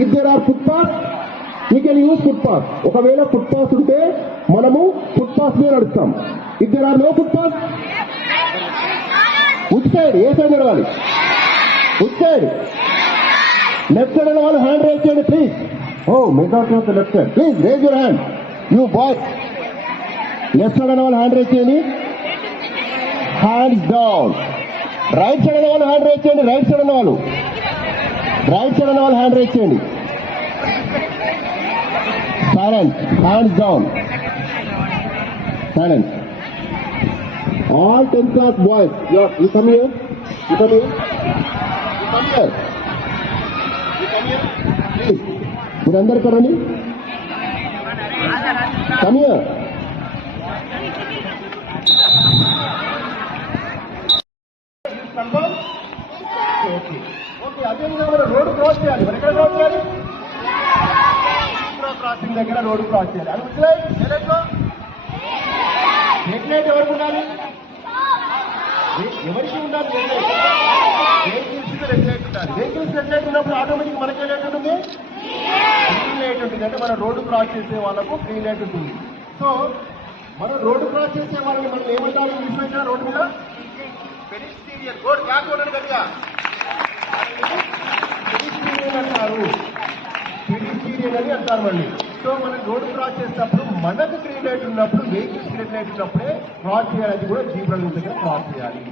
If there are footpaths, we can use footpath. ఒకవేళ ఫుట్పాత్ ఉంటే మనము ఫుట్పాత్ మీద నడుస్తాం. If there are no footpaths, which side? ఏ సైడ్ నడవాలి? Which side? Left side అనే వాళ్ళు హ్యాండ్ రైజ్ చేయండి please. Oh, majority of the left side. Please raise your hand. You boys. Left side అనే వాళ్ళు హ్యాండ్ రైజ్ చేయండి. Hands down. రైట్ సైడ్ అనే వాళ్ళు hand raise చేయండి. రైట్ సైడ్ అనే వాళ్ళు హ్యాండ్ రైజ్ చేయండి. Silence. Hands down. Silence. All 10th class boys, you come here. You come here. You come here. You come here. Please. మీరు అందరు కరండి. Come here. Okay okay అదే విధంగా road cross చేయాలి. మరి ఎక్కడ క్రాస్ చేయాలి? క్రాసింగ్ దగ్గర రోడ్డు క్రాస్ చేయాలి. అది హెడ్ లైట్ ఎవరికి ఉండాలి? ఎవరికి ఉండాలి? వెహికల్స్ రెడ్ లైట్ ఉండాలి. వెహికల్స్ రెడ్ లైట్ ఉన్నప్పుడు ఆటోమేటిక్ మనకి లైట్ ఉంటుంది, గ్రీన్ లైట్ ఉంటుంది. అంటే మనం రోడ్డు క్రాస్ చేసే వాళ్ళకు గ్రీన్ లైట్ ఉంటుంది. సో మనం రోడ్డు క్రాస్ చేసే వాళ్ళని మనం ఏమంటారు ఇంగ్లీష్ లో? రోడ్డు మీద పెడిస్ట్రియన్. రోడ్ బ్యాక్ రోడ్ అని గట్టిగా పెడిస్ట్రియన్ అంటారు. పెడిస్ట్రియన్ అని అంటారు మళ్ళీ. సో మనం రోడ్డు క్రాస్ చేసేటప్పుడు మనకు గ్రీన్ లైట్ ఉన్నప్పుడు, వెహికల్స్ గ్రీన్ లైట్ ఉన్నప్పుడే క్రాస్ చేయాలి. అది కూడా జీబ్రా లైన్ దగ్గర క్రాస్ చేయాలి.